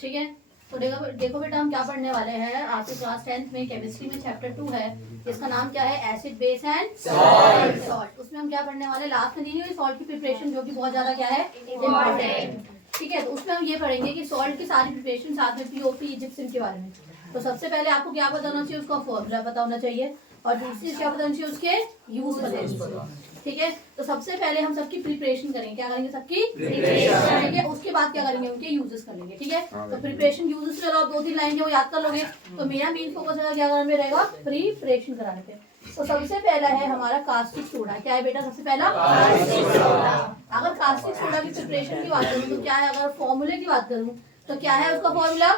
ठीक है। तो देखो बेटा हम क्या पढ़ने वाले हैं आपके क्लास 10th में केमिस्ट्री में चैप्टर 2 है, इसका नाम क्या है, एसिड बेस एंड सॉल्ट। उसमें हम क्या पढ़ने वाले, लास्ट में दी हुई सॉल्ट की प्रिपरेशन जो कि बहुत ज्यादा क्या है इम्पोर्टेंट। ठीक है, तो उसमें हम ये पढ़ेंगे कि सॉल्ट की सारी प्रिपरेशन, साथ में पीओपी इजिप्शियन के बारे में। तो सबसे पहले आपको क्या पता होना चाहिए, उसका फॉर्मूला पता होना चाहिए, और दूसरी क्या पता होना चाहिए, उसके यूज पता होना चाहिए। ठीक है, तो सबसे पहले हम सबकी प्रिपरेशन करेंगे, क्या करेंगे, सबकी प्रिपरेशन। ठीक है, उसके बाद क्या करेंगे, उनके यूजेस कर लेंगे। ठीक है, तो प्रिपरेशन यूजेस चलो आप 2-3 लाइन वो याद कर लोगे। तो मेरा मेन फोकस क्या कराने में रहेगा, प्रिपरेशन कराने पे। तो सबसे पहला है हमारा कास्टिक सोडा। क्या है बेटा, सबसे पहला कास्टिक सोडा। अगर कास्टिक सोडा की प्रिपरेशन की बात करूँ तो क्या है, अगर फॉर्मूले की बात करूँ तो क्या है उसका फॉर्मूला,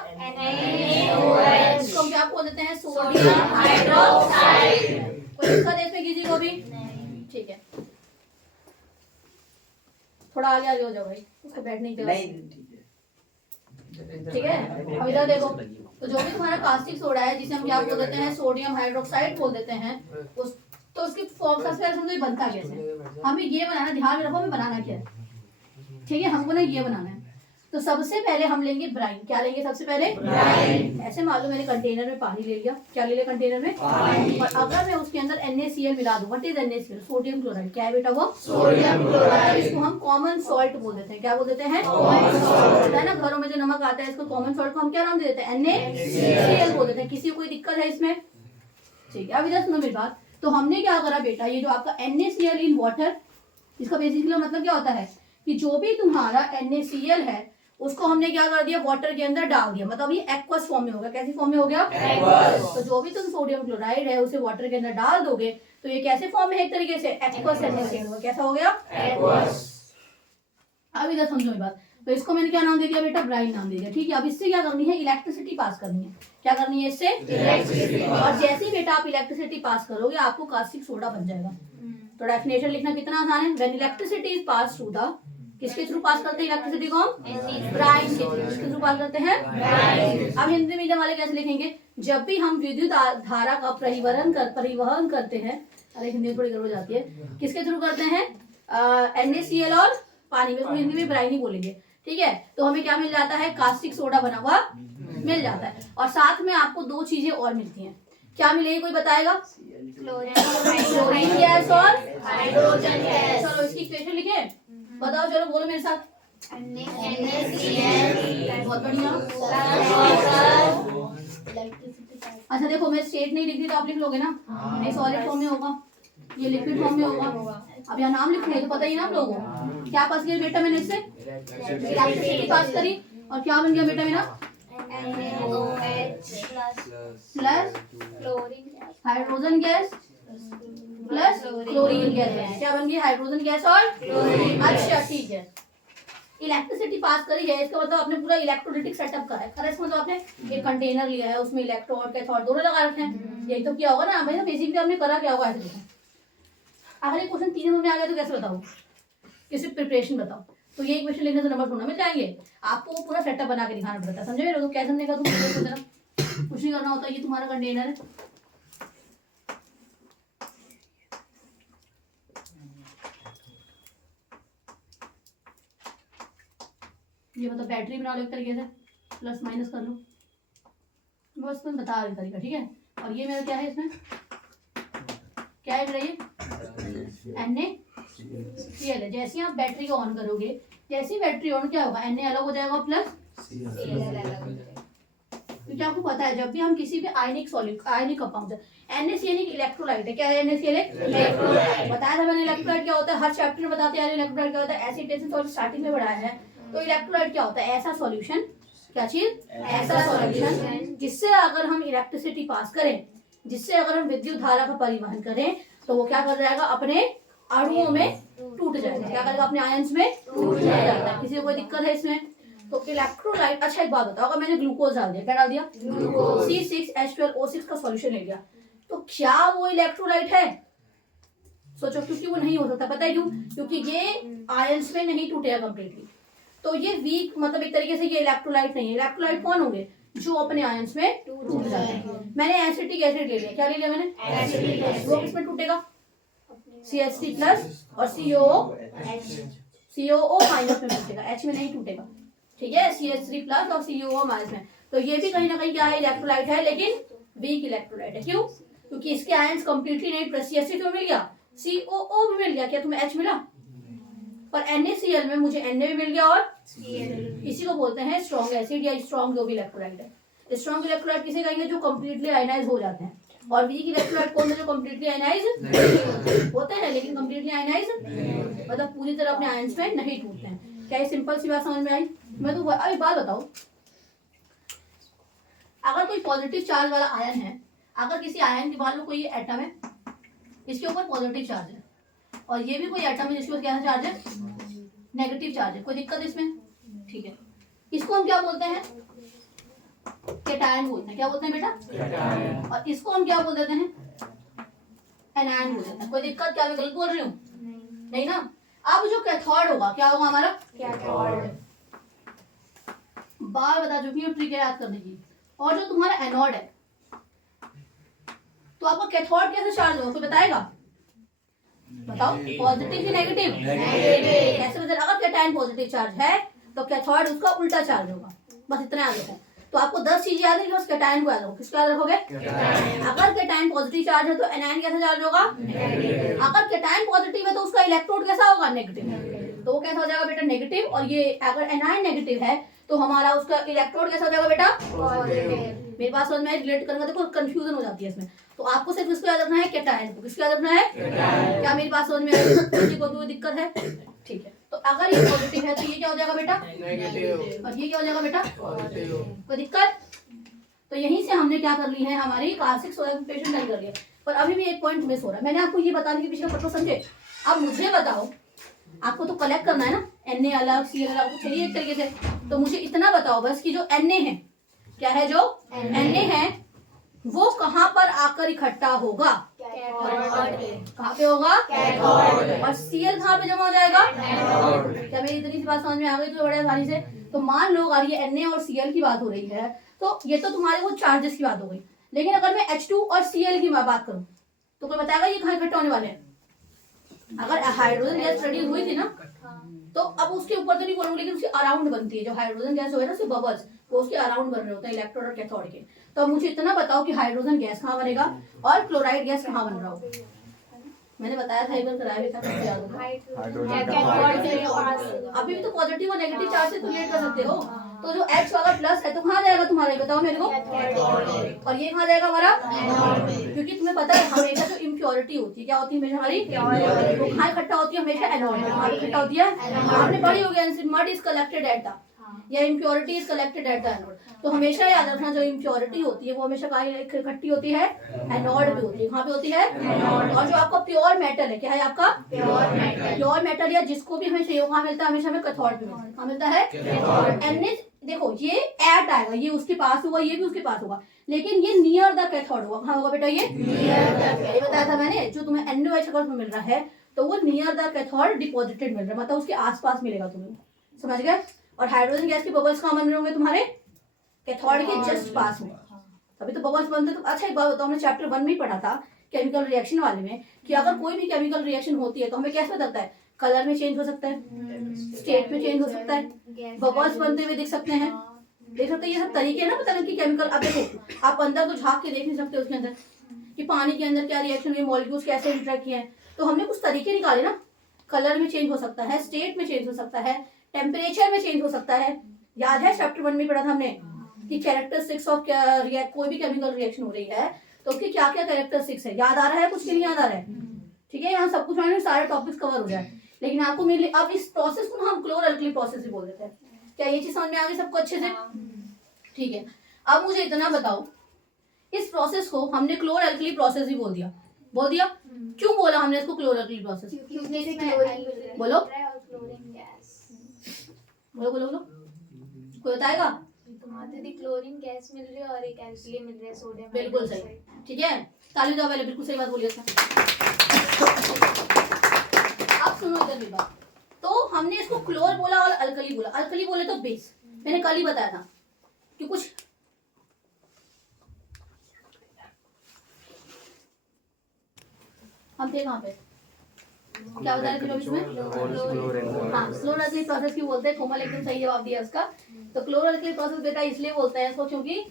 इसको हम क्या बोल देते हैं, सोडियम हाइड्रोक्साइड। कोई दिक्कत है इसमें किसी को भी? ठीक है, थोड़ा आगे आगे हो जाओ भाई, उसको बैठने की जगह। ठीक है, अब इधर देखो, तो जो भी तुम्हारा कास्टिक सोडा है जिसे हम क्या बोल देते हैं, सोडियम हाइड्रोक्साइड बोल देते हैं, उस तो उसकी फॉर्म सबसे पहले समझो ये बनता कैसे। हमें ये बनाना, ध्यान में रखो हमें बनाना क्या है। ठीक है, हमको ना ये बनाना है। तो सबसे पहले हम लेंगे ब्राइन। क्या लेंगे सबसे पहले, ब्राइन। ऐसे मान लो मैंने कंटेनर में पानी ले लिया। क्या ले लिया कंटेनर में, पानी। और अगर मैं उसके अंदर NaCl मिला दूं, what is NaCl, sodium chloride. क्या है बेटा वो, सोडियम क्लोराइड। इसको हम कॉमन सॉल्ट बोल देते हैं। क्या बोल देते हैं, कॉमन सॉल्ट। है ना, घरों में जो नमक आता है इसको कॉमन सॉल्ट को हम क्या नाम दे देते हैं, NaCl बोल देते हैं। किसी को कोई दिक्कत है इसमें? ठीक है, अब इधर सुनो मेरी बात। तो हमने क्या करा बेटा, ये जो आपका NaCl इन वाटर, इसका बेसिकली मतलब क्या होता है कि जो भी तुम्हारा NaCl है उसको हमने क्या कर दिया, वाटर के अंदर डाल दिया। मतलब ये एक्वस फॉर्म में हो गया। कैसी फॉर्म में हो गया, एक्वस। तो जो भी तुम सोडियम क्लोराइड है उसे वाटर के अंदर डाल दोगे तो ये कैसे फॉर्म है, एक तरीके से एक्वस NaCl होगा। कैसा हो गया, एक्वस। अब इधर समझो मेरी बात। तो इसको मैंने क्या नाम दे दिया बेटा, ब्राइन नाम दे दिया। ठीक है, अब इससे क्या करनी है, इलेक्ट्रिसिटी पास करनी है। क्या करनी है इससे, इलेक्ट्रिसिटी। और जैसे ही बेटा आप इलेक्ट्रिसिटी पास करोगे आपको कास्टिक सोडा बन जाएगा। तो डेफिनेशन लिखना कितना आसान है, when electricity is pass through the, किसके थ्रू पास करते हैं इलेक्ट्रिसिटी को, ब्राइन के थ्रू। किसके थ्रू पास करते हैं, ब्राइन। अब हिंदी मीडियम वाले कैसे लिखेंगे, जब भी हम विद्युत धारा का परिवहन करते हैं, अरे हिंदी में थोड़ी गड़बड़ जाती है, किसके थ्रू करते हैं, NaCl और पानी में, तो हिंदी में ब्राइन ही बोलेंगे। ठीक है, तो हमें क्या मिल जाता है, कास्टिक सोडा बना हुआ मिल जाता है। और साथ में आपको 2 चीजें और मिलती हैं। क्या मिलेगी, कोई बताएगा, क्लोरीन गैस और हाइड्रोजन गैस। चलो इसकी इक्वेशन लिखे, बताओ, चलो बोलो मेरे साथ। बहुत बढ़िया। अच्छा देखो, मैं स्टेट नहीं लिख रही तो आप लिख लोगे ना, नहीं सॉलिड फॉर्म में होगा, ये लिक्विड फॉर्म में होगा। अब यहाँ नाम लिखूंगे तो पता ही ना आप लोगों को। क्या पास किया बेटा मैंने इससे, इलेक्ट्रिसिटी पास करी, और क्या बन गया बेटा मेरा, NaOH plus hydrogen gas plus chlorine gas. क्या बन गई, हाइड्रोजन गैस और क्लोरीन। अच्छा ठीक है, इलेक्ट्रिसिटी पास करी है, इसका मतलब आपने पूरा इलेक्ट्रोलिटिक सेटअप करा है। खैर इसका मतलब आपने एक कंटेनर लिया है, उसमें इलेक्ट्रोड कैथोड दोनों लगा रखे हैं। यही तो किया होगा ना भाई, बेसिकली आपने करा क्या होगा, ऐसे देखो। अगर एक क्वेश्चन 3 नंबर में आ गया तो कैसे बताओ, किसी प्रिपरेशन बताओ। तो ये क्वेश्चन लिखने से नंबर थोड़ा मिल जाएंगे, आपको वो पूरा सेटअप बना के दिखाना पड़ता है। समझे मेरे को, क्या समझने का, तुम कुछ नहीं करना होता। ये तुम्हारा कंटेनर है, ये मतलब बैटरी बना लो एक तरीके से, प्लस माइनस कर लो, बस तुम बता रहे तरीका। ठीक है, और ये मेरा क्या है, इसमें क्या है मेरा, ये NaCl है। जैसे आप बैटरी को ऑन करोगे, जैसे बैटरी ऑन क्या होगा, Na अलग हो जाएगा प्लस Cl अलग हो जाएगा। क्योंकि आपको पता है जब भी हम किसी भी आयनिक सॉल्यूट, आयनिक कंपाउंड, NaCl एक इलेक्ट्रोलाइट है। क्या है NaCl, इलेक्ट्रोलाइट। बताया था मैंने इलेक्ट्रोलाइट क्या होता है, हर चैप्टर में बताते हैं इलेक्ट्रोलाइट क्या होता है। एसिड बेसिस और स्टार्टिंग में पढ़ाया है। तो इलेक्ट्रोलाइट क्या होता है, ऐसा सॉल्यूशन, क्या चीज, ऐसा सॉल्यूशन जिससे अगर हम इलेक्ट्रिसिटी पास करें, जिससे अगर हम विद्युत धारा का परिवहन करें, तो वो क्या कर जाएगा, अपने अणुओं में टूट जाएगा। क्या करेगा, अपने आयंस में टूट जाएगा। किसी को कोई दिक्कत है इसमें? तो इलेक्ट्रोलाइट, अच्छा एक बात बताओ, अगर मैंने ग्लूकोज डाल दिया, क्या डाल दिया, ग्लूकोज, C6H12O6 का सॉल्यूशन ले लिया, तो क्या वो इलेक्ट्रोलाइट है? सोचो, क्योंकि वो नहीं हो सकता। पता है क्यों? क्योंकि ये आयंस में नहीं टूटेगा कंप्लीटली। तो ये वीक, मतलब एक तरीके से ये इलेक्ट्रोलाइट नहीं है। इलेक्ट्रोलाइट कौन होंगे, जो अपने आयंस में टूट जाते हैं। मैंने एसिटिक एसिड ले लिया, क्या ले लिया मैंने, एसिटिक एसिड। वो किसमें टूटेगा, CH3 प्लस और COO माइनस में टूटेगा, H में नहीं टूटेगा। ठीक है, CH3+ और CuO माइनस में। तो ये भी कहीं ना कहीं क्या है, इलेक्ट्रोलाइट है, लेकिन वीक इलेक्ट्रोलाइट है। क्यों? क्योंकि इसके आयंस कंप्लीटली नहीं, CH3 तो मिल गया, COO भी मिल गया, क्या तुम्हें H मिला? पर NaCl में मुझे Na भी मिल गया और इसी को बोलते हैं स्ट्रॉन्ग एसिड या स्ट्रॉन्ग जो भी इलेक्ट्रोलाइट है। स्ट्रॉन्ग इलेक्ट्रोलाइट किसे कहेंगे? जो कंप्लीटली आयनाइज हो जाते हैं। और वीक इलेक्ट्रोलाइट कौन है? जो कंप्लीटली आयनाइज होते हैं लेकिन कंप्लीटली आयनाइज मतलब पूरी तरह अपने आयंस में नहीं टूटते हैं। क्या ये सिंपल सी बात समझ में आई? मैं तो अभी बात बताओ, अगर कोई पॉजिटिव चार्ज वाला आयन है, अगर किसी आयन के मान लो कोई एटम है, इसके ऊपर पॉजिटिव चार्ज है, और ये भी कोई एटम है जिसके ऊपर क्या चार्ज है? नेगेटिव चार्ज है। कोई दिक्कत इसमें? ठीक है, इसको हम क्या बोलते हैं? कैटायन बोलते हैं। क्या बोलते हैं बेटा? और इसको हम क्या बोल देते हैं? एनायन बोल देते हैं। कोई दिक्कत? क्या मैं गलत बोल रही हूँ? नहीं ना। अब जो कैथोड होगा क्या होगा हमारा? कैथोड। बार बता चुकी हूँ, ट्रिक याद करने की। और जो तुम्हारा एनोड है, तो आपका कैथोड कैसे चार्ज होगा? कोई बताएगा? बताओ। पॉजिटिव कि नेगेटिव? कैसे बता? अगर कैटायन पॉजिटिव चार्ज है तो कैथोड उसका उल्टा चार्ज होगा। बस इतना याद रखो। तो आपको 10 चीज याद है कि बस कैटायन को याद रखो। किसको याद रखोगे? अगर कैटायन पॉजिटिव चार्ज है तो एनायन कैसा चार्ज होगा? अगर कैटायन पॉजिटिव है तो उसका इलेक्ट्रोड कैसा होगा? नेगेटिव। तो वो कैसा हो जाएगा बेटा? नेगेटिव। और ये अगर एनायन नेगेटिव है तो हमारा उसका इलेक्ट्रोड कैसा हो जाएगा बेटा? पॉजिटिव। मेरे पास समझ में रिलेट करूंगा, देखो कंफ्यूजन हो जाती है इसमें। तो आपको सिर्फ इसको याद रखना है, कैटायन को। किसको याद रखना है? क्या मेरी बात समझ में आई? किसी को कोई दिक्कत है? ठीक है, तो अगर ये पॉजिटिव है तो ये क्या हो जाएगा बेटा? नेगेटिव। और ये क्या हो जाएगा बेटा? पॉजिटिव। कोई दिक्कत? तो यहीं से हमने क्या कर ली है, हमारी कार्बनिक सोडा पेशेंट नहीं कर लिया। पर अभी भी एक पॉइंट मिस हो रहा है। मैंने आपको ये बताने के पीछे का पर्पस समझे? अब मुझे बताओ, आपको तो कलेक्ट करना है ना, Na अलग Cl अलग तो चलिए एक तरीके से। तो मुझे इतना बताओ बस कि जो Na है, क्या है जो Na है, वो कहाँ पर आकर इकट्ठा होगा? कहाँ पे होगा? और Cl कहाँ पे जमा हो जाएगा? क्या मेरी इतनी सी बात समझ में आ गई? तो बड़े आसानी से। तो मान लो अगर ये Na और Cl की बात हो रही है, तो ये तो तुम्हारे वो चार्जेस की बात हो गई। लेकिन अगर मैं H2 और Cl की बात करूं तो कोई बताएगा ये कहाँ इकट्ठा होने वाले हैं? अगर हाइड्रोजन गैस स्टडी हुई थी ना, तो अब उसके ऊपर तो नहीं बोलूंगी, लेकिन उसके अराउंड बनती है। जो हाइड्रोजन गैस जो है ना, उसके बबल्स वो उसके अराउंड बन रहे होते हैं, इलेक्ट्रोड और कैथोड के। तो अब मुझे इतना बताओ कि हाइड्रोजन गैस कहाँ बनेगा और क्लोराइड गैस कहाँ बन रहा होगा? मैंने बताया था, एक बार कराया भी था, किसको याद होगा? अभी भी तो पॉजिटिव और नेगेटिव चार्ज से रिलेट कर सकते हो। तो जो H वाला प्लस है तो कहाँ जाएगा तुम्हारा? ये बताओ मेरे को। और ये कहाँ जाएगा हमारा? क्योंकि तुम्हें पता है हमेशा जो इम्प्योरिटी होती है, क्या होती है हमेशा हमारी? वो कहाँ इकट्ठा होती है? हमेशा एनोड में। कहाँ इकट्ठा होती है? आपने पढ़ी होगी, mud is collected at the, या impurity is collected at the anode. तो हमेशा याद रखना, जो इम्प्योरिटी होती है वो हमेशा कहाँ इकट्ठी होती है? एनोड पे होती है। कहाँ पे होती है? और जो आपका प्योर मेटल है, क्या है आपका? प्योर मेटल, या जिसको भी हमें चाहिए कहाँ मिलता है? हमेशा हमें कैथोड पे मिलता है। कहाँ मिलता है? देखो ये एट आएगा, ये उसके पास होगा, ये भी उसके पास होगा, लेकिन ये नियर द कैथोड होगा। कहाँ होगा बेटा? ये ये बताया था मैंने। जो तुम्हें NaOH अगर मिल रहा है तो वो नियर द कैथोड डिपॉजिटेड मिल रहा है, मतलब उसके आसपास मिलेगा तुम्हें। समझ गए? और हाइड्रोजन गैस के बबल्स कहाँ बन रहे होंगे? तुम्हारे कैथोड के जस्ट पास में। तभी तो बबल्स बनते। तो अच्छा एक बात बताओ, हमने चैप्टर 1 में ही पढ़ा था केमिकल रिएक्शन वाले में कि अगर कोई भी केमिकल रिएक्शन होती है तो हमें कैसे बदलता है? कलर में चेंज हो सकता है, स्टेट में चेंज हो सकता है, बबल्स बनते हुए दिख सकते हैं, देख सकते हैं। ये सब तरीके हैं ना बताने की केमिकल। अब देखो, आप अंदर तो झांक के देख नहीं सकते उसके अंदर कि पानी के अंदर क्या रिएक्शन हुई, मॉलिक्यूल्स कैसे इंटरेक्ट किए हैं। तो हमने कुछ तरीके निकाले ना, कलर में चेंज हो सकता है, स्टेट में चेंज हो सकता है, टेम्परेचर में चेंज हो सकता है। याद है चैप्टर 1 में पढ़ा था हमने कि कैरेक्टरिस्टिक्स ऑफ कोई भी केमिकल रिएक्शन हो रही है तो उसकी क्या क्या कैरेक्टरिस्टिक्स है। याद आ रहा है? कुछ भी नहीं याद आ रहा है? ठीक है, यहाँ सब कुछ मैंने सारे टॉपिक्स कवर हो जाए। लेकिन आपको मेरे अब इस प्रोसेस को हम क्लोर अल्कली प्रोसेस भी बोल देते हैं। क्या ये चीज समझ में आ गई सबको अच्छे से? ठीक है, अब मुझे इतना बताओ, इस प्रोसेस को हमने क्लोर अल्कली प्रोसेस भी बोल दिया। बोल दिया? क्यों बोला हमने इसको क्लोर अल्कली प्रोसेस? बोलो बोलो बोलो बोलो, कोई बताएगा? दीदी क्लोरीन गैस मिल रही है और एक एल्कली मिल रहा है, सोडियम। बिल्कुल सही, ठीक है, ताली दो पहले। बिल्कुल सही बात बोली उसने। अब सुनो इधर भी बात। तो हमने इसको क्लोर बोला और अल्कली बोला। अल्कली बोले तो बेस, मैंने कल ही बताया था कि कुछ हम थे कहाँ पे? क्या बता रहे थे लोग इसमें? हाँ, क्लोरो अल्कली प्रोसेस क्यों बोलते हैं? कोमल एकदम सही जवाब दिया इसका। तो क्लोरो अल्कली प्रोसेस बेटा इसलिए बोलते हैं इसको क्योंकि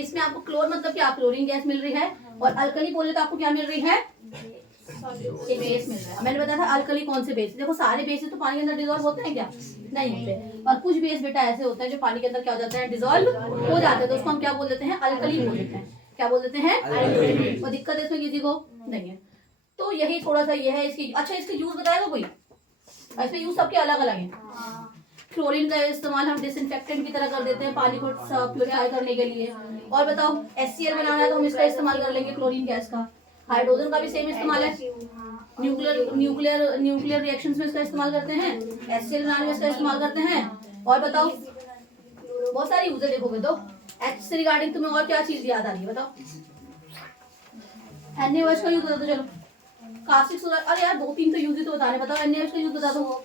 इसमें आपको क्लोर मतलब क्या, क्लोरीन गैस मिल रही है, और अल्कली बोले तो आपको क्या मिल रही है? एक बेस मिल रहा है। मैंने बताया था अल्कली कौन से बेस, देखो सारे बेस तो पानी के अंदर डिजोल्व होते हैं क्या? नहीं होते। और कुछ बेस बेटा ऐसे होते हैं जो पानी के अंदर क्या हो जाते हैं? डिजोल्व हो जाते हैं, तो उसको हम क्या बोल देते हैं? अल्कली बोल देते हैं। क्या बोल देते हैं? अल्कली। कोई दिक्कत है इसमें किसी को? नहीं है। तो यही थोड़ा सा ये है इसकी। अच्छा, इसका यूज बताएगा कोई? इसमें यूज सबके अलग अलग है। क्लोरीन का इस्तेमाल हम डिसइंफेक्टेंट की तरह कर देते हैं पानी को प्यूरिफाई करने के लिए। और बताओ HCl बनाना है तो हम इसका इस्तेमाल कर लेंगे, क्लोरीन गैस का। हाइड्रोजन का भी सेम इस्तेमाल है, न्यूक्लियर रिएक्शंस में इसका इस्तेमाल करते हैं, HCl बनाने में इसका इस्तेमाल करते हैं। और बताओ बहुत सारी यूज है। देखोगे तो H से रिगार्डिंग तुम्हें और क्या चीज याद आ रही है बताओ? NaOH का यूज बता दो। चलो, कास्टिक सोडा, अरे यार 2-3 तो यूज ही तो बता रहे, बताओ NaOH का यूज बता दो।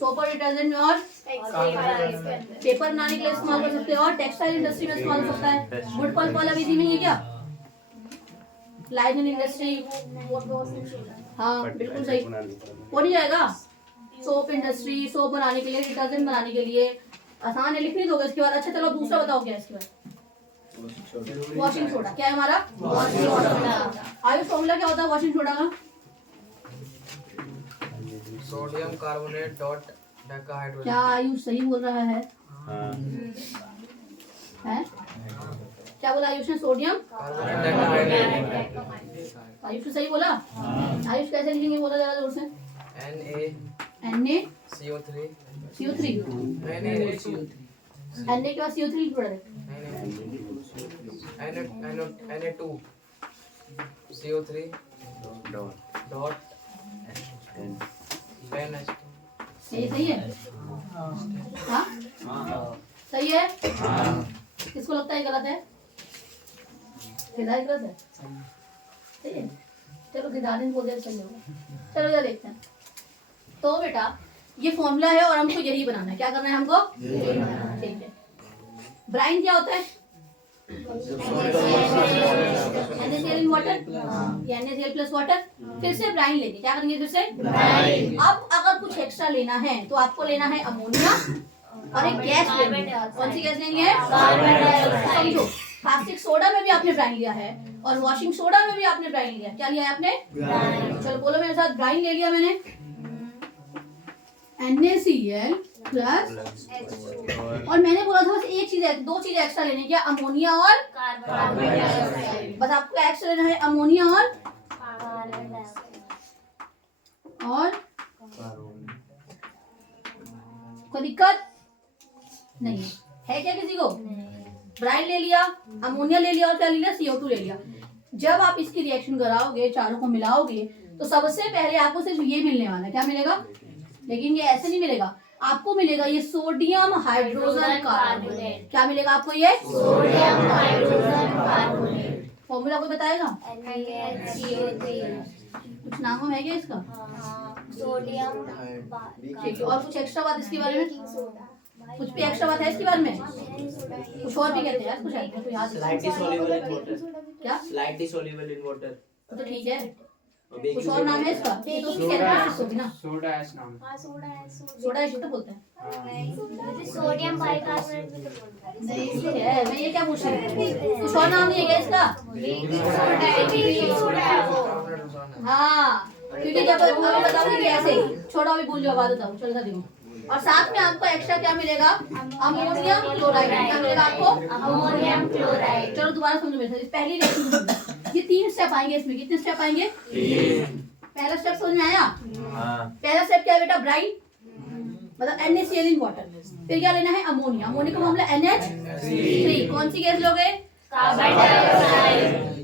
सोप और डिटर्जेंट में और पेपर बनाने के लिए इस्तेमाल कर सकते हैं, और टेक्सटाइल इंडस्ट्री में इस्तेमाल हो सकता है। वुड पल्प वाला विधि में ये क्या, लाइनिंग इंडस्ट्री। हाँ बिल्कुल सही, हो नहीं जाएगा। सोप इंडस्ट्री, सोप बनाने के लिए, डिटर्जेंट बनाने के लिए। आसान है, लिख नहीं दोगे इसके बाद? अच्छा चलो दूसरा बताओ क्या है इसके बाद? Washing soda. क्या है हमारा? Washing soda. आयुष फॉर्मूला क्या होता है वॉशिंग सोडा का? Sodium carbonate dot decahydrogen. क्या आयुष सही बोल रहा है? हैं? क्या बोला आयुष ने? Sodium carbonate डेकाहाइड्रोजन। आयुष ने सही बोला? आयुष कैसे लिखेंगे बोला जरा जोर से? NaCO3 CO3। Na के बाद CO3 लिख पड़ा है। Na2CO3 डॉट ये सही है? हाँ सही है? किसको लगता है गलत है? केदार गलत है? सही है? चलो केदार ने बोल दिया सही होगा। चलो जरा देखते हैं। तो बेटा ये फॉर्मूला है और हमको यही बनाना है। क्या करना है हमको? ठीक है। ब्राइन क्या होता है? NaCl in water, NaCl plus water. फिर से ब्राइन लेंगे, क्या करेंगे? फिर से अब अगर कुछ एक्स्ट्रा लेना है तो आपको लेना है अमोनिया और एक गैस लेंगे। कौन सी गैस लेंगे? समझो, कास्टिक सोडा में भी आपने ब्राइन लिया है और वॉशिंग सोडा में भी आपने ब्राइन लिया। क्या लिया है आपने? चलो बोलो मेरे साथ, ब्राइन ले लिया मैंने, NaCl प्लस, और मैंने बोला था बस एक चीज है, 2 चीजें एक्स्ट्रा लेने की, अमोनिया और कार्बन डाइऑक्साइड। बस आपको एक्स्ट्रा लेना है अमोनिया और कोई दिक्कत नहीं है क्या किसी को? ब्राइन ले लिया, अमोनिया ले लिया और क्या ले लिया? CO2 ले लिया। जब आप इसकी रिएक्शन कराओगे, चारों को मिलाओगे, तो सबसे पहले आपको सिर्फ ये मिलने वाला है। क्या मिलेगा? लेकिन ये ऐसे नहीं मिलेगा, आपको मिलेगा ये सोडियम हाइड्रोजन कार्बोनेट। क्या मिलेगा आपको? ये सोडियम हाइड्रोजन कार्बोनेट। फॉर्मूला कोई बताएगा? कुछ नाम है क्या इसका? सोडियम। ठीक है, और कुछ एक्स्ट्रा बात इसके बारे में? कुछ भी एक्स्ट्रा बात है इसके बारे में? कुछ और भी कहते हैं यार, कुछ याद? Slightly soluble in water. क्या? Slightly soluble in water. तो ठीक है, Baking कुछ और नाम है इसका? ये तो उसकी कहते हैं इसको भी ना, सोडा ऐश नाम। सोडा ऐश तो बोलते हैं। सोडियम बाइकार्बोनेट भी तो बोलते हैं। नहीं ठीक है, मैं ये क्या पूछ रही हूँ? कुछ और नाम नहीं है क्या इसका? हाँ, क्योंकि जब मैं बताऊंगी कि ऐसे छोड़ा भी भूल जाओ, बात बताओ, चल सा दिखाऊं। और साथ में आपको एक्स्ट्रा क्या मिलेगा? Ammonium chloride. क्या मिलेगा आपको? Ammonium chloride. चलो दोबारा समझो मेरे साथ, पहली रिएक्शन ये 3 स्टेप आएंगे इसमें। कितने स्टेप आएंगे? पहला स्टेप समझ में आया? पहला स्टेप क्या है बेटा? ब्राइन, मतलब NaCl इन वाटर। फिर क्या लेना है? अमोनिया। अमोनिया का मामला NH3। कौन सी गैस लोगे? Carbon dioxide.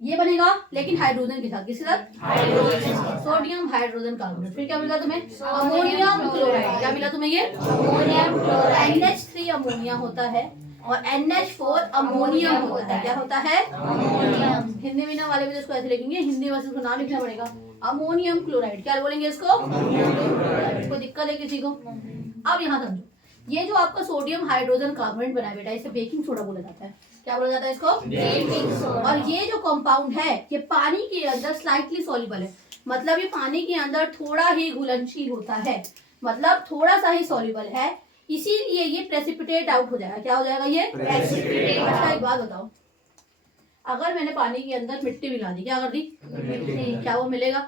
ये बनेगा लेकिन हाइड्रोजन के साथ। किसके साथ? हाइड्रोजन। Sodium hydrogen carbonate. फिर क्या मिला तुम्हें? Ammonium chloride. क्या मिला तुम्हें? ये अमोनियम क्लोराइड। NH3 अमोनिया होता है और NH4 अमोनियम होता है। क्या होता है? अमोनियम। हिंदी में ना वाले भी इसको ऐसे लिखेंगे, हिंदी में इसको नाम लिखना पड़ेगा, अमोनियम क्लोराइड। क्या बोलेंगे इसको? कोई दिक्कत है किसी को? अब यहाँ समझो, ये जो आपका सोडियम हाइड्रोजन कार्बोनेट बना है बेटा, इसे बेकिंग सोडा बोला जाता है। क्या बोला जाता है इसको? Baking soda. और ये जो कंपाउंड है ये पानी के अंदर स्लाइटली सॉल्युबल है, मतलब ये पानी के अंदर थोड़ा ही घुलनशील होता है, मतलब थोड़ा सा ही सॉल्युबल है, इसीलिए ये प्रेसिपिटेट आउट हो जाएगा। क्या हो जाएगा ये? अच्छा एक बात बताओ, अगर मैंने पानी के अंदर मिट्टी मिला दी, क्या कर दी? क्या वो मिलेगा?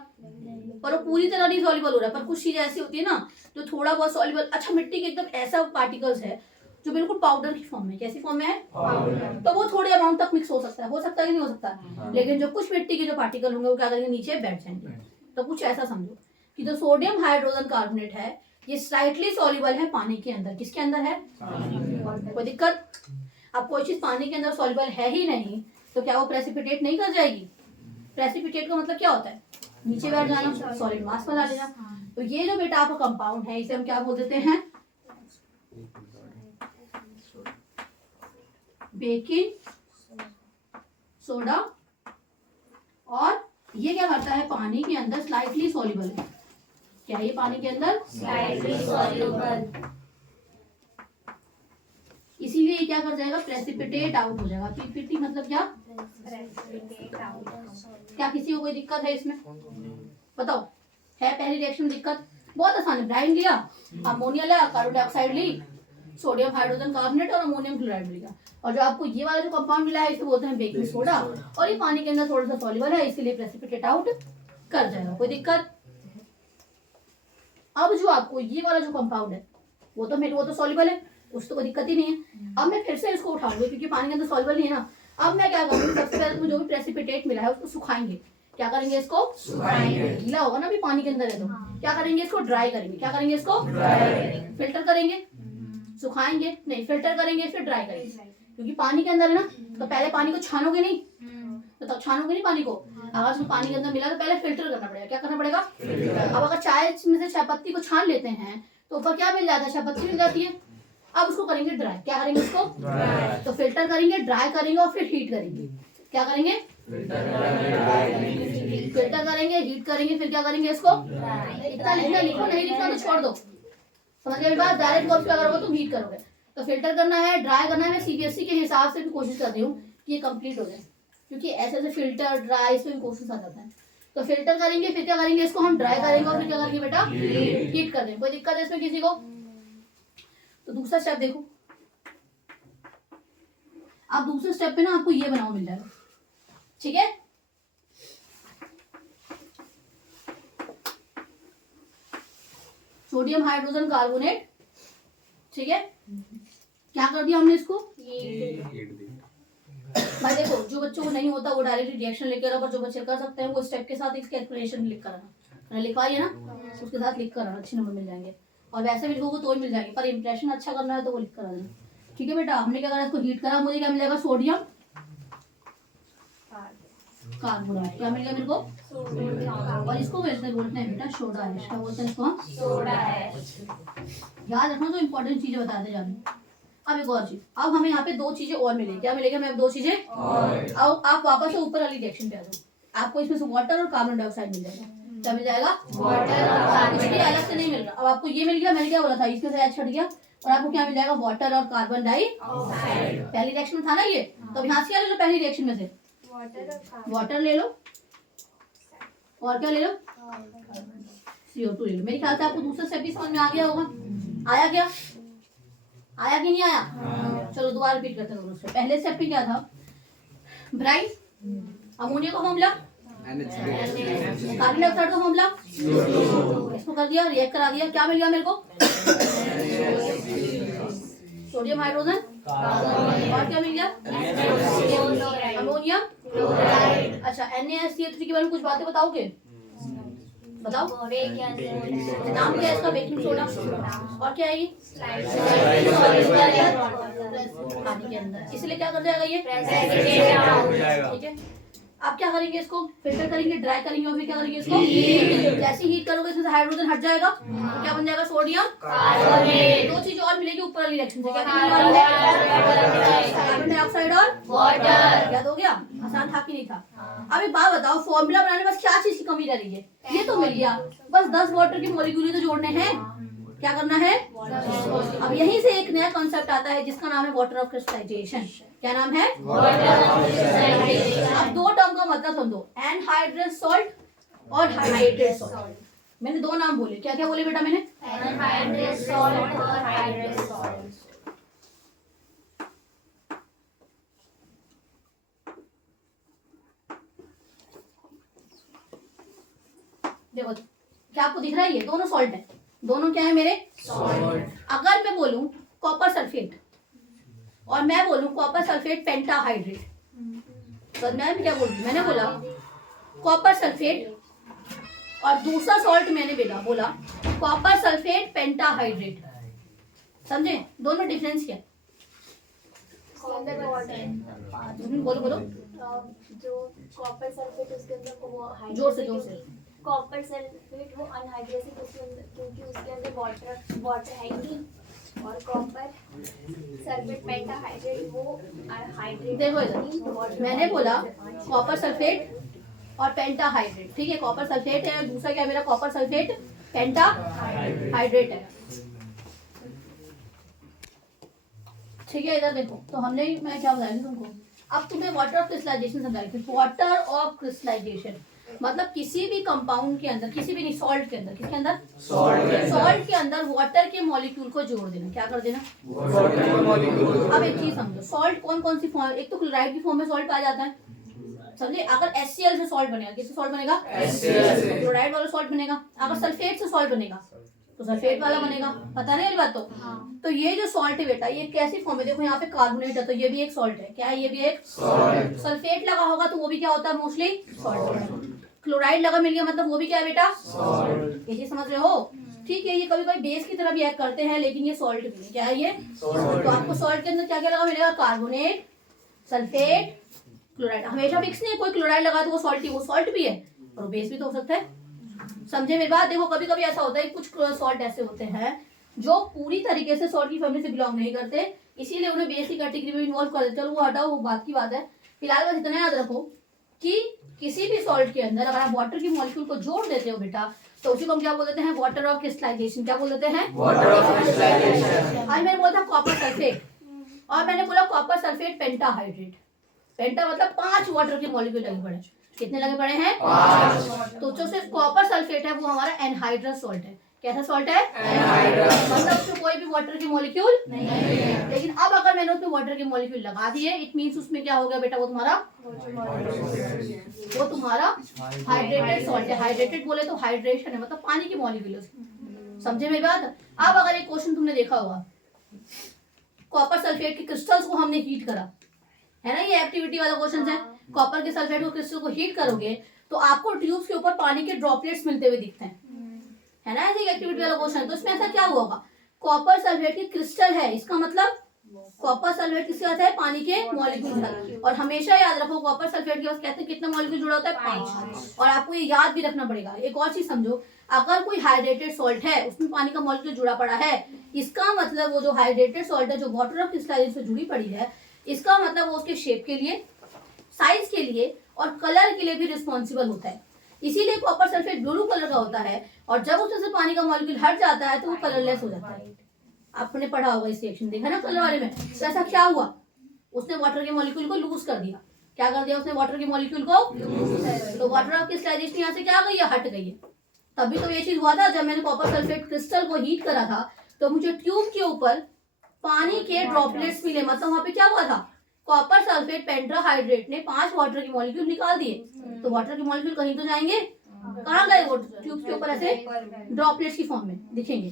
पर वो पूरी तरह नहीं सॉल्युबल हो रहा है, पर कुछ चीजें ऐसी होती है ना जो थोड़ा बहुत सॉल्युबल। अच्छा मिट्टी के एकदम ऐसा पार्टिकल्स है जो बिल्कुल पाउडर की फॉर्म में, कैसी फॉर्म में है? तो वो थोड़े अमाउंट तक मिक्स हो सकता है कि नहीं हो सकता? लेकिन जो कुछ मिट्टी के जो पार्टिकल होंगे वो क्या करेंगे? नीचे बैठ जाएंगे। तो कुछ ऐसा समझो कि जो सोडियम हाइड्रोजन कार्बोनेट है ये स्लाइटली सॉल्युबल है पानी के अंदर। किसके अंदर है? कोई दिक्कत? अब कोई चीज पानी के अंदर सॉल्युबल है ही नहीं तो क्या वो प्रेसिपिटेट नहीं कर जाएगी? प्रेसिपिटेट का मतलब क्या होता है? नीचे बैठ जाना, सॉलिड मास बना लेना। तो ये जो बेटा आपका कंपाउंड है इसे हम क्या बोल देते हैं? Baking soda. और ये क्या करता है? पानी के अंदर स्लाइटली सॉल्युबल है। क्या ये पानी के अंदर स्लाइटली सॉल्युबल, इसीलिए ये क्या कर जाएगा? प्रेसिपिटेट आउट हो जाएगा। पीपीटी मतलब क्या? क्या किसी को कोई दिक्कत है इसमें? बताओ, है पहली रिएक्शन में दिक्कत? बहुत आसान है। ब्राइन लिया, अमोनिया लिया, कार्बन डाइऑक्साइड ली, सोडियम हाइड्रोजन कार्बोनेट और अमोनियम क्लोराइड मिलेगा। और जो आपको ये वाला जो कंपाउंड मिला है इसे बोलते हैं बेकिंग सोडा, और ये पानी के अंदर थोड़ा सा सॉल्युबल है इसीलिए प्रेसिपिटेट आउट कर जाएगा। कोई दिक्कत? अब जो आपको ये वाला जो कंपाउंड है वो तो सॉल्युबल है, उसको तो कोई दिक्कत ही नहीं है। अब मैं फिर से इसको उठाऊंगी क्योंकि पानी के अंदर सॉल्युबल नहीं है ना। अब मैं क्या करूंगी? सबसे पहले तो जो भी प्रेसिपिटेट मिला है उसको सुखाएंगे। क्या करेंगे? इसको सुखाएंगे। गीला होगा ना अभी पानी के अंदर है तो क्या करेंगे? इसको ड्राई करेंगे। क्या करेंगे? इसको फिल्टर करेंगे। सुखाएंगे नहीं, फिल्टर करेंगे फिर ड्राई करेंगे। क्योंकि पानी के अंदर है ना तो पहले पानी को छानोगे नहीं, तो तब छानोगे नहीं पानी को। अगर उसको पानी के अंदर मिला तो पहले फिल्टर करना पड़ेगा। क्या करना पड़ेगा? अब अगर चाय में से चाय पत्ती को छान लेते हैं तो ऊपर क्या मिल जाता है? चाय पत्ती मिल जाती है। अब उसको करेंगे ड्राई। क्या करेंगे? उसको तो फिल्टर करेंगे, ड्राई करेंगे और फिर हीट करेंगे। क्या करेंगे? फिल्टर करेंगे, हीट करेंगे, फिर क्या करेंगे? इसको इतना लिखना लिखो, नहीं लिखना तो छोड़ दो। समझ गए बात? डायरेक्ट वर्क पे अगर होगा तो हीट करोगे, तो फिल्टर करना है, ड्राई करना है। मैं सीबीएसई के हिसाब से भी कोशिश कर रही हूँ कि ये कंप्लीट हो जाए, क्योंकि ऐसे ऐसे फिल्टर ड्राई इसमें भी क्वेश्चन आ जाता है। तो फिल्टर करेंगे, फिर क्या करेंगे? इसको हम ड्राई करेंगे और फिर क्या करेंगे बेटा? हीट कर देंगे। कोई दिक्कत है इसमें किसी को? तो दूसरा स्टेप देखो। अब दूसरे स्टेप पे ना आपको ये बनाओ मिल जाएगा, ठीक है? सोडियम हाइड्रोजन कार्बोनेट, ठीक है? क्या कर दिया हमने इसको? भाई देखो, जो बच्चों को नहीं होता वो डायरेक्टली रिएक्शन लेकर आओ, पर जो बच्चे कर सकते हैं वो स्टेप के साथ इसके एक्सप्लेनेशन लिख कर आना। मैंने लिखवाई है ना, उसके साथ लिख कर आना, अच्छे नंबर मिल जाएंगे। और वैसे भी लिखोगे तो ही मिल जाएंगे, पर इंप्रेशन अच्छा करना है तो वो लिख कर आ देना। ठीक है बेटा? हमने क्या करा? इसको हीट करा, मुझे क्या मिल जाएगा? Sodium carbonate. क्या मिल गया मेरे को? और इसको बोलते हैं बेटा सोडा है। क्या बोलते हैं इसको? हम सोडा है। याद रखना, तो इम्पोर्टेंट चीजें बताते जा रही हूँ। अब एक और चीज, अब हमें यहाँ पे दो चीजें और मिलेगी। क्या मिलेगा? मैं दो चीजें अब आप वापस से ऊपर वाली रिएक्शन पे आ जाओ। आपको इसमें से वाटर और कार्बन डाइऑक्साइड मिल जाएगा। क्या मिल जाएगा? वाटर। कुछ भी अलग से नहीं मिल रहा। अब आपको ये मिल गया, मैंने क्या बोला था? इसमें से छट गया और आपको क्या मिल जाएगा? वाटर और कार्बन डाइऑक्साइड। पहली रिएक्शन में था ना ये, तो यहाँ से क्या ले लो? पहली रिएक्शन में से वाटर ले लो और क्या ले लो? CO2 ले लो। मेरे ख्याल से आपको दूसरा स्टेप भी समझ में आ गया होगा। आया क्या? आया कि नहीं आया? चलो दोबारा रिपीट करते हैं दोनों स्टेप। पहले स्टेप पे क्या था? ब्राइन, अमोनिया का फॉर्मूला, कार्बन डाइऑक्साइड का फॉर्मूला, इसको कर दिया, रिएक्ट करा दिया। क्या मिल गया मेरे को? सोडियम हाइड्रोजन और क्या मिल गया? अमोनियम। अच्छा, NaCl3 के बारे में कुछ बातें बताओगे? बताओ। नाम क्या है इसका? Baking soda. और क्या है ये? पानी के अंदर, इसलिए क्या कर जाएगा ये? ठीक है। आप क्या करेंगे? इसको फिल्टर करेंगे, ड्राई करेंगे और फिर क्या करेंगे? इसको जैसे हीट करोगे इसमें से हाइड्रोजन हट जाएगा तो क्या बन जाएगा? Sodium carbonate. दो चीजें और मिलेगी ऊपर वाली रिएक्शन से। क्या मिलने वाली है? कार्बन डाइऑक्साइड और वाटर। याद हो गया? आसान था कि नहीं था? अब एक बात बताओ, फॉर्मूला बनाने में बस क्या चीज की कमी रह रही है? ये तो मिल गया, बस 10 वाटर के मॉलिक्यूल तो जोड़ने हैं। क्या करना है? अब यहीं से एक नया कॉन्सेप्ट आता है जिसका नाम है वाटर ऑफ क्रिस्टलाइजेशन। क्या नाम है? Water of crystallisation. अब दो टर्म का मतलब समझो, एनहाइड्रस सॉल्ट और हाइड्रेटेड सॉल्ट। मैंने दो नाम बोले, क्या क्या बोले बेटा मैंने? अनहाइड्रेटेड सॉल्ट और हाइड्रेटेड सॉल्ट। देखो क्या आपको दिख रहा है, ये दोनों सॉल्ट है, दोनों क्या है मेरे? सॉल्ट। अगर मैं बोलूं कॉपर सल्फेट और मैं बोलूं कॉपर सल्फेट पेंटाहाइड्रेट, तो मैं क्या बोलूं? मैंने बोला कॉपर सल्फेट और दूसरा सॉल्ट मैंने बोला कॉपर सल्फेट पेंटाहाइड्रेट। समझे दोनों डिफरेंस क्या है? बोलो बोलो जो कॉपर सल्फेट उसके अंदर वो जोर से जोर से। कॉपर सल्फेट वो अनहाइड्रेटेड उसके अंदर, क्योंकि उसके अंदर वाटर है ही नहीं। और कॉपर सल्फेट पेंटाहाइड्रेट वो हाइड्रेट। देखो इधर मैंने बोला कॉपर सल्फेट और पेंटाहाइड्रेट, ठीक है? कॉपर सल्फेट है, दूसरा क्या मेरा? कॉपर सल्फेट पेंटाहाइड्रेट है, ठीक है? इधर देखो, तो हमने, मैं क्या बताया तुमको, अब तुम्हें वाटर ऑफ क्रिस्टलाइजेशन समझाई थी। वाटर ऑफ क्रिस्टलाइजेशन मतलब किसी भी कंपाउंड के अंदर, किसी भी नहीं, सॉल्ट के अंदर, किसके अंदर? सॉल्ट के अंदर वाटर के मॉलिक्यूल को जोड़ देना। क्या कर देना? अब एक चीज समझो, सॉल्ट कौन कौन सी फॉर्म? एक तो क्लोराइड की फॉर्म में सॉल्ट पाया जाता है, समझे? अगर HCl से सॉल्ट बनेगा, किससे सॉल्ट बनेगा? क्लोराइड वाला सॉल्ट बनेगा। अगर सल्फेट से सॉल्ट बनेगा तो सल्फेट वाला बनेगा। पता नहीं बात? तो ये जो सॉल्ट है बेटा, ये कैसी फॉर्म है? देखो यहाँ पे कार्बोनेट है, तो ये भी एक सॉल्ट है। क्या है? ये भी एक सॉल्ट। सल्फेट लगा होगा तो वो भी क्या होता है? Mostly salt. क्लोराइड लगा मिल गया मतलब वो भी क्या है बेटा? सॉल्ट। ये समझ रहे हो? ठीक है, ये कभी कभी बेस की तरह भी एक्ट करते हैं, लेकिन ये सॉल्ट भी है। क्या है ये? तो आपको सॉल्ट के अंदर क्या क्या लगा मिलेगा? Carbonate, sulphate, chloride. हमेशा फिक्स नहीं है, कोई क्लोराइड लगा तो वो सॉल्ट ही, वो सॉल्ट भी है और बेस भी तो हो सकता है। समझे मेरी बात? देखो कभी कभी ऐसा होता है, कुछ सॉल्ट ऐसे होते हैं जो पूरी तरीके से सॉल्ट की फैमिली से बिलोंग नहीं करते, इसीलिए उन्हें बेस की कैटेगरी में इन्वॉल्व कर देते। चलो वो हटाओ, वो बात की बात है। फिलहाल बस इतना याद रखो कि किसी भी सॉल्ट के अंदर अगर आप वाटर की मॉलिक्यूल को जोड़ देते हो बेटा, तो उसी को हम क्या बोल देते हैं? Water of crystallisation. क्या बोल देते हैं? Water of crystallisation. आज मैंने बोला था कॉपर सल्फेट और मैंने बोला कॉपर सल्फेट पेंटाहाइड्रेट। पेंटा मतलब 5 वाटर के मॉलिक्यूल लगे पड़े। कितने लगे पड़े हैं? 5। तो जो सिर्फ कॉपर सल्फेट है वो हमारा एनहाइड्रस सॉल्ट है। कैसा सॉल्ट है? एनहाइड्रस। मतलब उसमें कोई भी वाटर की मॉलिक्यूल नहीं है। लेकिन अब अगर मैंने उसमें वाटर के मॉलिक्यूल लगा दिए, इट मींस उसमें क्या हो गया बेटा? वो तुम्हारा हाइड्रेटेड सॉल्ट है। हाइड्रेटेड बोले तो हाइड्रेशन है, मतलब पानी की मॉलिक्यूल। समझे मेरी बात? अब अगर एक क्वेश्चन तुमने देखा होगा, कॉपर सल्फेट के क्रिस्टल्स को हमने हीट करा, है ना? ये एक्टिविटी वाला क्वेश्चन है। कॉपर के सल्फेट को क्रिस्टल को हीट करोगे तो आपको ट्यूब्स के ऊपर पानी के ड्रॉपलेट्स मिलते हुए दिखते हैं, है ना? ऐसे एक्टिविटी वाला क्वेश्चन। तो इसमें ऐसा क्या हुआ होगा? कॉपर सल्फेट की क्रिस्टल है, इसका मतलब कॉपर सल्फेट किसके साथ है? पानी के मॉलिक्यूल के साथ। और हमेशा याद रखो कॉपर सल्फेट के पास कहते हैं कितना मॉलिक्यूल जुड़ा होता है? 5। और आपको ये याद भी रखना पड़ेगा। एक और चीज समझो, अगर कोई हाइड्रेटेड सॉल्ट है, उसमें पानी का मॉलिक्यूल जुड़ा पड़ा है, इसका मतलब वो जो हाइड्रेटेड सॉल्ट है, जो वाटर ऑफ क्रिस्टलाइजेशन से जुड़ी पड़ी है, इसका मतलब वो उसके शेप के लिए, साइज के लिए और कलर के लिए भी रिस्पॉन्सिबल होता है। इसीलिए कॉपर सल्फेट ब्लू कलर का होता है और जब उसमें से पानी का मॉलिक्यूल हट जाता है तो वो कलरलेस हो जाता है। आपने पढ़ा होगा इस रिएक्शन, देखा ना कलर वाले में? तो ऐसा क्या हुआ? उसने वाटर के मॉलिक्यूल को लूज कर दिया। क्या कर दिया उसने? वाटर के मॉलिक्यूल को लूज। तो वाटर ऑफ क्रिस्टलाइजेशन यहाँ से क्या गई है? हट गई है। तभी तो ये चीज हुआ था, जब मैंने कॉपर सल्फेट क्रिस्टल को हीट करा था तो मुझे ट्यूब के ऊपर पानी के ड्रॉपलेट्स मिले। मतलब वहां पे क्या हुआ था? कॉपर सल्फेट पेंटाहाइड्रेट ने 5 वाटर के मॉलिक्यूल निकाल दिए। तो वाटर के मॉलिक्यूल कहीं तो जाएंगे, कहाँ गए? वो ट्यूब के ऊपर ऐसे ड्रॉपलेट्स की फॉर्म में दिखेंगे।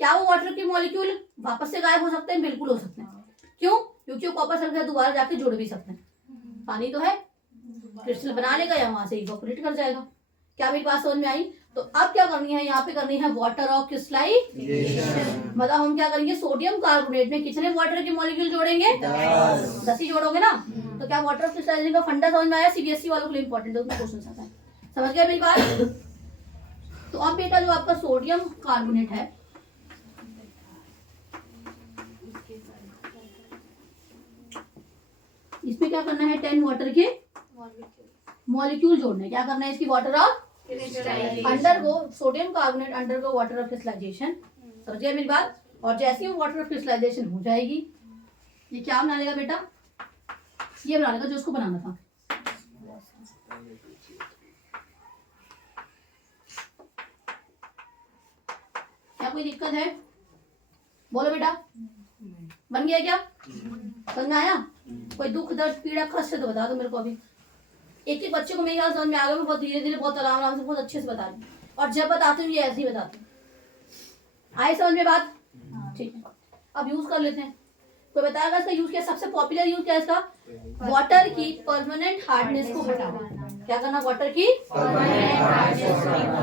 क्या वो वाटर के मॉलिक्यूल वापस से गायब हो सकते हैं? बिल्कुल हो सकते हैं। क्यों? क्योंकि वो कॉपर सल्फेट दोबारा जाके जुड़ भी सकते हैं। पानी तो है, क्रिस्टल बना लेगा या वहां से इवैपोरेट कर जाएगा। क्या मेरी बात समझ में आई? तो अब क्या करनी है? यहाँ पे करनी है वाटर ऑफ क्रिस्टलाइजेशन। मतलब हम क्या करेंगे? सोडियम कार्बोनेट में कितने वाटर के मॉलिक्यूल जोड़ेंगे? 10 ही जोड़ोगे ना। तो क्या वाटर ऑफ क्रिस्टलाइजेशन का फंडा समझ में आया? सीबीएसई वालों के लिए इंपॉर्टेंट है, उसमें क्वेश्चन आता है। समझ गए मेरी बात? तो अब बेटा जो आपका सोडियम कार्बोनेट है, इसमें क्या करना है? 10 वाटर के मॉलिक्यूल जोड़ने। क्या करना है? इसकी water of undergo sodium carbonate undergo water of crystallisation. समझ गए मेरी बात? और जैसे ही वाटर ऑफ क्रिस्टलाइजेशन हो जाएगी, ये क्या बना लेगा बेटा? ये बना लेगा जो उसको बनाना था। कोई दिक्कत है? बोलो बेटा, बन गया क्या? समझ में आया? कोई दुख दर्द पीड़ा कष्ट है तो बता दो मेरे को अभी। एक एक बच्चे को मेरे ख्याल समझ में आ गया। मैं बहुत धीरे धीरे बहुत आराम आराम से बहुत अच्छे से बता रही हूँ, और जब बताती हूँ ये ऐसे ही बताती हूँ। आए समझ में बात? ठीक है, अब यूज कर लेते हैं। कोई बताएगा इसका यूज क्या? सबसे पॉपुलर यूज क्या है इसका? वाटर की परमानेंट हार्डनेस को हटाना। क्या करना? वाटर की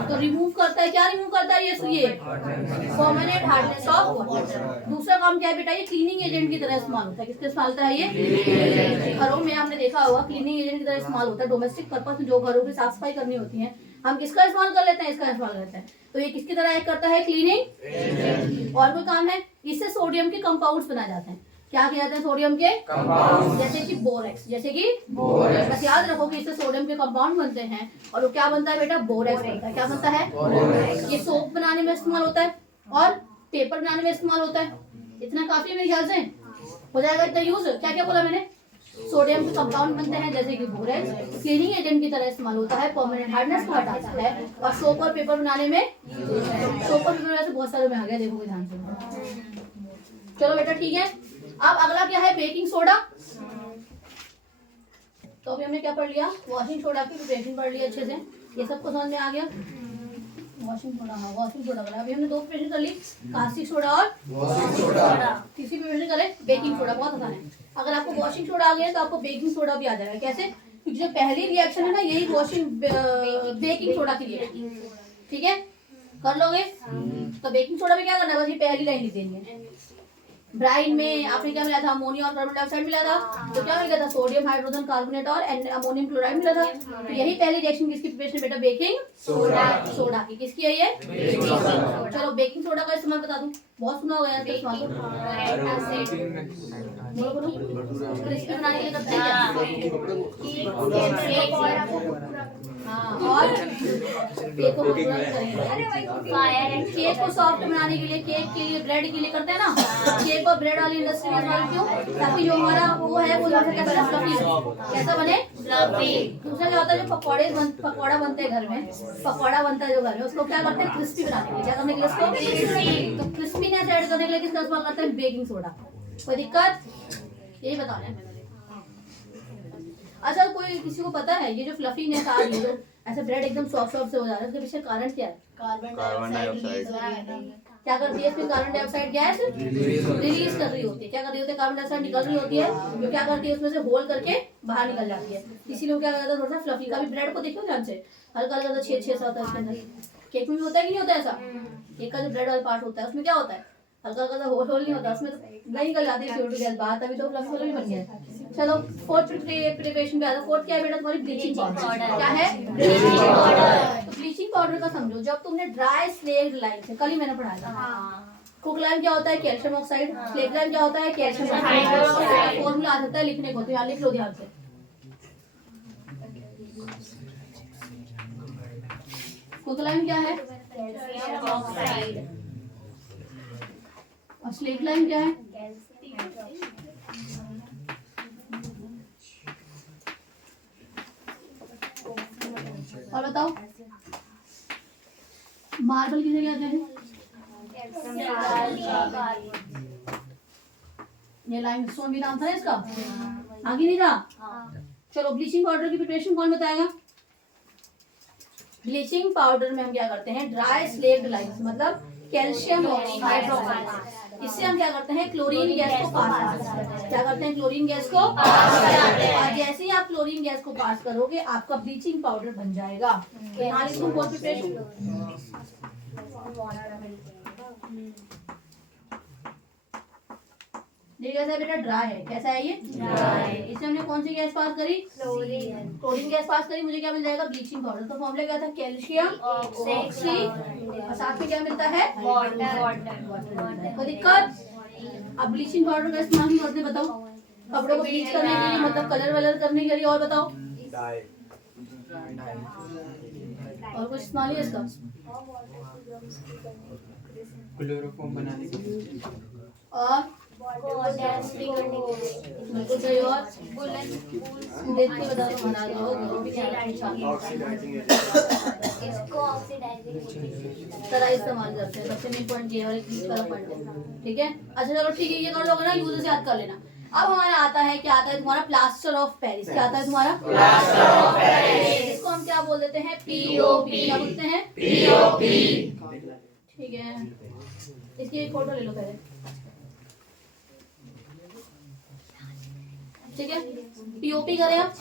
तो रिमूव करता है। क्या रिमूव करता है? ये परमानेंट हार्डनेस ऑफ वाटर। दूसरा काम क्या है बेटा? ये क्लीनिंग एजेंट की तरह इस्तेमाल होता है। किसके इस्तेमाल होता है ये? घरों में आपने देखा होगा क्लीनिंग एजेंट की तरह इस्तेमाल होता है। डोमेस्टिक पर्पस में जो घरों की साफ सफाई करनी होती है, हम किसका इस्तेमाल कर लेते हैं? इसका इस्तेमाल करते हैं। तो ये किसकी तरह एक्ट करता है? क्लीनिंग। और कोई काम है? इससे सोडियम के कंपाउंड्स बनाए जाते हैं। क्या किया जाता है? सोडियम के कंपाउंड, जैसे कि बोरेक्स। जैसे कि बोरेक्स। बस याद रखो कि इससे सोडियम के कंपाउंड बनते हैं, और वो क्या बनता है बेटा? बोरेक्स बनता है। क्या बनता है? ये सोप बनाने में इस्तेमाल होता है और पेपर बनाने में इस्तेमाल होता है। इतना काफी मेरे ख्याल से हो जाएगा इतना यूज। क्या क्या बोला मैंने? सोडियम के कंपाउंड बनते हैं जैसे कि बोरेक्स, क्लीनिंग एजेंट की तरह इस्तेमाल होता है, परमानेंट हार्डनेस को हटाता है, और सोप और पेपर बनाने में, सोप और पेपर वैसे बहुत सारे में आ गया, देखो ध्यान से। चलो बेटा ठीक है। अब अगला क्या है? Baking soda. तो अभी हमने क्या पढ़ लिया? वॉशिंग सोडा की प्रिपरेशन पढ़ लिया अच्छे से। ये सबको समझ में आ गया? वॉशिंग सोडा, हाँ वॉशिंग सोडा करा। अभी हमने दो प्रिपरेशन कर ली, कास्टिक सोडा और वॉशिंग सोडा। तीसरी प्रिपरेशन करें बेकिंग सोडा। बहुत आसान है। अगर आपको वॉशिंग सोडा आ गया तो आपको बेकिंग सोडा भी आ जाएगा। कैसे? क्योंकि जो पहली रिएक्शन है ना, यही बेकिंग सोडा की रिएक्शन। ठीक है, कर लोगे? तो बेकिंग सोडा में क्या करना है? बस ये पहली लाइन लिख देनी है। ब्राइन में आपने क्या मिला था? अमोनिया और कार्बन डाइऑक्साइड मिला था। तो क्या मिला था? सोडियम हाइड्रोजन कार्बोनेट और अमोनियम क्लोराइड मिला था। तो यही पहली रिएक्शन किसकी प्रिपरेशन बेटा? बेकिंग सोडा की। किसकी है ये? चलो बेकिंग सोडा का इस्तेमाल बता दूं। बहुत सुना होगा यार इस्तेमाल। बोलो बोलो। क्रिस्पी बनाने के लिए करते हैं क्या? हाँ, और केक को केक को सॉफ्ट बनाने के लिए, केक के लिए, ब्रेड के लिए करते हैं ना। केक और ब्रेड वाली इंडस्ट्री में इस्तेमाल क्यों? ताकि जो हमारा वो है वो कैसा फ्लफी हो, कैसा बने? फ्लफी। दूसरा क्या होता है? जो पकौड़ा बनते हैं घर में, पकौड़ा बनता है जो घर में, उसको क्या करते हैं? क्रिस्पी बनाने के लिए। क्या करने के लिए उसको? तो क्रिस्पीनेस ऐड करने के लिए किसका इस्तेमाल करते हैं? Baking soda. कोई दिक्कत? यही बता रहे हैं। अच्छा, कोई किसी को पता है ये जो फ्लफीनेस आ रही है, जो ऐसे ब्रेड एकदम सॉफ्ट सॉफ्ट से हो जा रहा है, उसके पीछे कारण क्या है? Carbon dioxide. क्या करती है इसमें? कार्बन डाइऑक्साइड गैस रिलीज कर रही होती है। क्या कर रही होती है? कार्बन डाइऑक्साइड निकल रही होती है, जो क्या करती है? उसमें से होल करके बाहर निकल जाती है। इसीलिए क्या करता है? थोड़ा सा फ्लफी का भी ब्रेड को देखो ध्यान से, हल्का हल्का छेद छेद सा होता है इसके अंदर। केक में भी होता है कि नहीं होता ऐसा? केक का जो ब्रेड वाला पार्ट होता है उसमें क्या होता है? हल्का हल्का होल होल नहीं होता उसमें, तो नहीं निकल जाती है गैस बाहर, तभी तो फ्लफी वाला भी बन गया। चलो फोर्थ प्रिपरेशन पे आता। फोर्थ क्या है बेटा? तुम्हारी ब्लीचिंग पाउडर। क्या है? Bleaching powder. तो ब्लीचिंग पाउडर का समझो, जब तुमने ड्राई स्लेक्ड लाइम से, कल ही मैंने पढ़ाया था, कुक लाइम क्या होता है? Calcium oxide. स्लेक्ड लाइम क्या होता है? Calcium oxide. फॉर्मूला आ सकता है लिखने को, तो यहाँ लिख लो ध्यान से। कुक लाइम क्या है? Calcium oxide. और स्लेक्ड लाइम क्या है? और बताओ, मार्बल किसे कहते हैं? ये लाइमस्टोन भी नाम था इसका, आगे नहीं था। चलो ब्लीचिंग पाउडर की प्रिपरेशन कौन बताएगा? ब्लीचिंग पाउडर में हम क्या करते हैं? ड्राई स्लेक्ड लाइम्स, मतलब कैल्शियम हाइड्रोक्साइड, इससे हम क्या करते हैं? क्लोरीन गैस को पास करते हैं। क्या करते हैं? क्लोरीन गैस को पास करते हैं। और जैसे ही आप क्लोरीन गैस को पास करोगे, आपका ब्लीचिंग पाउडर बन जाएगा। तो यहाँ लिखूं कौन प्रिपरेशन? ये कैसा है बेटा? ड्राई है। कैसा है ये? ड्राई। इससे हमने कौन सी गैस पास करी? क्लोरीन गैस पास करी। मुझे क्या मिल जाएगा? Bleaching powder. तो फॉर्मूला क्या था? कैल्शियम ऑक्सी, और साथ में क्या मिलता है? वाटर। कोई दिक्कत? अब ब्लीचिंग पाउडर का इस्तेमाल क्यों करते हैं बताओ? कपड़ों को ब्लीच करने के लिए, मतलब कलर वलर करने के लिए। और बताओ, और कुछ इस्तेमाल है इसका? क्लोरोफॉर्म बनाने के लिए। और डेंसिटी करने के लिए बिल्कुल सही। और वुलन देख के बता दो बना दो इसको ऑक्सीडाइजिंग तरह इस्तेमाल करते हैं। सबसे मेन पॉइंट ये और एक वाला पॉइंट है, ठीक है। अच्छा चलो ठीक है, ये कर लोगे ना, यूज से याद कर लेना। अब हमारा आता है, क्या आता है तुम्हारा, प्लास्टर ऑफ पेरिस। क्या आता है तुम्हारा, प्लास्टर ऑफ पेरिस। इसको हम क्या बोल देते हैं, पीओपी। क्या बोलते हैं, पीओपी, ठीक है। इसकी एक फोटो ले लो पहले, ठीक है। पीओपी करें आप,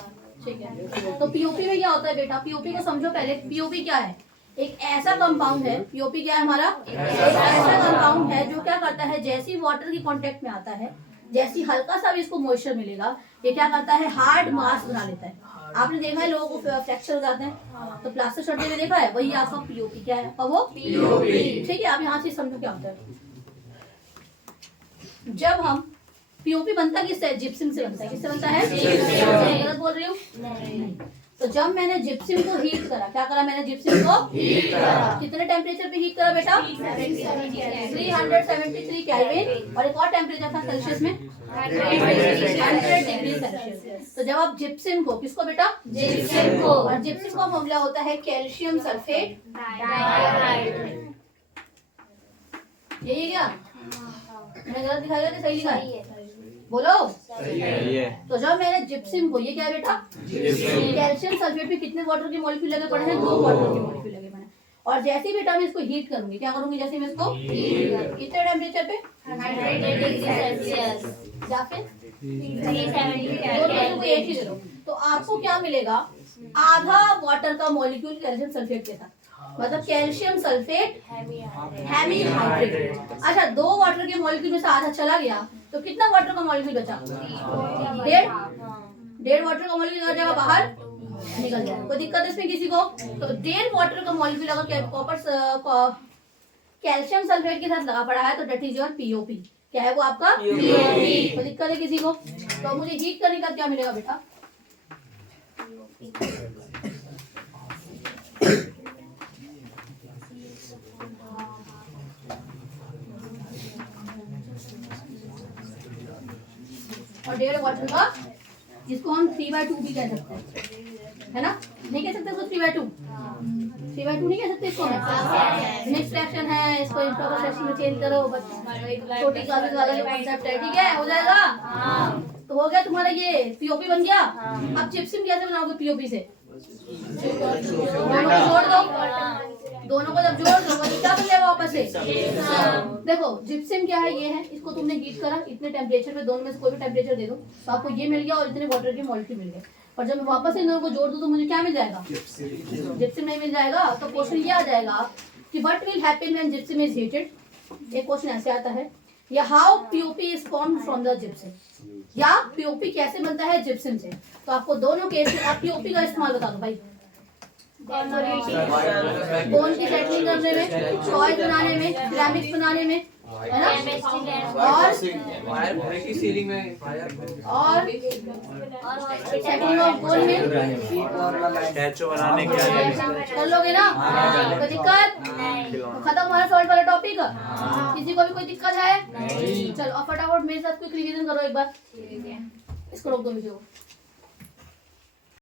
ठीक है। तो पीओपी में क्या होता है बेटा, पीओपी को समझो पहले। पीओपी क्या है, एक ऐसा कंपाउंड है, पीओपी क्या है हमारा, एक ऐसा कंपाउंड है जो क्या करता है, जैसे ही वाटर की कांटेक्ट में आता है, जैसी हल्का सा भी इसको मॉइस्चर मिलेगा, ये क्या करता है, हार्ड मास बना लेता है। आपने देखा है लोगों को फ्रैक्चर हो जाते हैं, तो प्लास्टर सर्जरी में देखा है, वही आपका पीओपी। क्या है वो, पीओपी, ठीक है। आप यहाँ से समझो क्या होता है। जब हम पीओपी बनता किससे, जिप्सम से बनता है। किससे बनता है, गलत बोल रही हूँ, नहीं। तो जब मैंने जिप्सम को हीट करा, क्या करा मैंने, जिप्सम को हीट करा। कितने टेम्परेचर पे हीट करा बेटा, 373 केल्विन, और एक और टेम्परेचर था सेल्सियस में 100 डिग्री सेल्सियस। तो जब आप जिप्सम को, किसको बेटा, जिप्सम को, और जिप्सम का फॉर्मूला होता है कैल्शियम सल्फेट डाइहाइड्रेट। यही है क्या, मैंने गलत दिखाया कि सही लिखा है, बोलो। तो जब मैंने जिप्सम को, ये क्या है बेटा, कैल्शियम सल्फेट पे कितने वाटर के मॉलिक्यूल लगे पड़े हैं, 2 वाटर के मॉलिक्यूल लगे पड़े हैं। और जैसे ही बेटा मैं इसको हीट करूंगी, क्या करूंगी, जैसे मैं इसको कितने टेम्परेचर पे, 100 डिग्री सेल्सियस, या फिर 370 को एक ही दे दो, तो आपको क्या मिलेगा, आधा वाटर का मॉलिक्यूल कैल्शियम सल्फेट के साथ, मतलब कैल्शियम सल्फेट हेमीहाइड्रेट। अच्छा, 2 वाटर के मॉलिक्यूल में से आधा चला गया, तो कितना वाटर का मॉलिक्यूल बचा, 1.5 वाटर का मॉलिक्यूल आ जाएगा बाहर, निकल जाएगा। कोई दिक्कत है इसमें किसी को, तो 1.5 वाटर का मॉलिक्यूल अगर कॉपर कैल्शियम सल्फेट के साथ लगा पड़ा है, तो दैट इज योर पीओपी। क्या है वो आपका, पीओपी। कोई दिक्कत है किसी को, तो मुझे हीट करने का क्या मिलेगा बेटा, और 1.5 वाटर का, जिसको हम 3/2 भी कह सकते हैं, है ना, नहीं कह सकते इसको 3/2 नहीं कह सकते इसको, मिक्स फ्रैक्शन है, इसको इंप्रोपर फ्रैक्शन में चेंज करो, छोटी क्लासेस वाला जो कांसेप्ट है, ठीक है, हो जाएगा। तो हो गया तुम्हारा ये पीओपी बन गया। अब जिप्सम कैसे बनाओगे पीओपी से, दोनों को जोड़ दो, दोनों को जब जोड़ दो क्या बन जाएगा वापस से, देखो जिप्सम क्या है, ये है, इसको तुमने हीट करा, इतने टेम्परेचर पे, दोनों में से कोई भी टेम्परेचर दे दो, तो आपको ये मिल गया, और इतने वाटर के मॉलिक्यूल मिल गए। और जब मैं वापस इन दोनों को जोड़ दूं तो मुझे क्या मिल जाएगा, जिप्सम नहीं मिल जाएगा। तो क्वेश्चन ये आ जाएगा कि what will happen when gypsum is heated. एक क्वेश्चन ऐसे आता है, या how POP is formed from the gypsum, या पीओपी कैसे बनता है जिप्सम से। तो आपको दोनों केस में आप पीओपी का इस्तेमाल बता दो भाई, बोन की सेटलिंग करने में, टॉय बनाने में, सिरेमिक्स बनाने में, है ना, और सेटलिंग ऑफ बोन में कर लोगे ना, कोई दिक्कत, खत्म हमारा सॉल्ट वाला टॉपिक। किसी को भी कोई दिक्कत है, चलो अब फटाफट मेरे साथ कोई रिवीजन करो एक बार, इसको रोक दो वीडियो।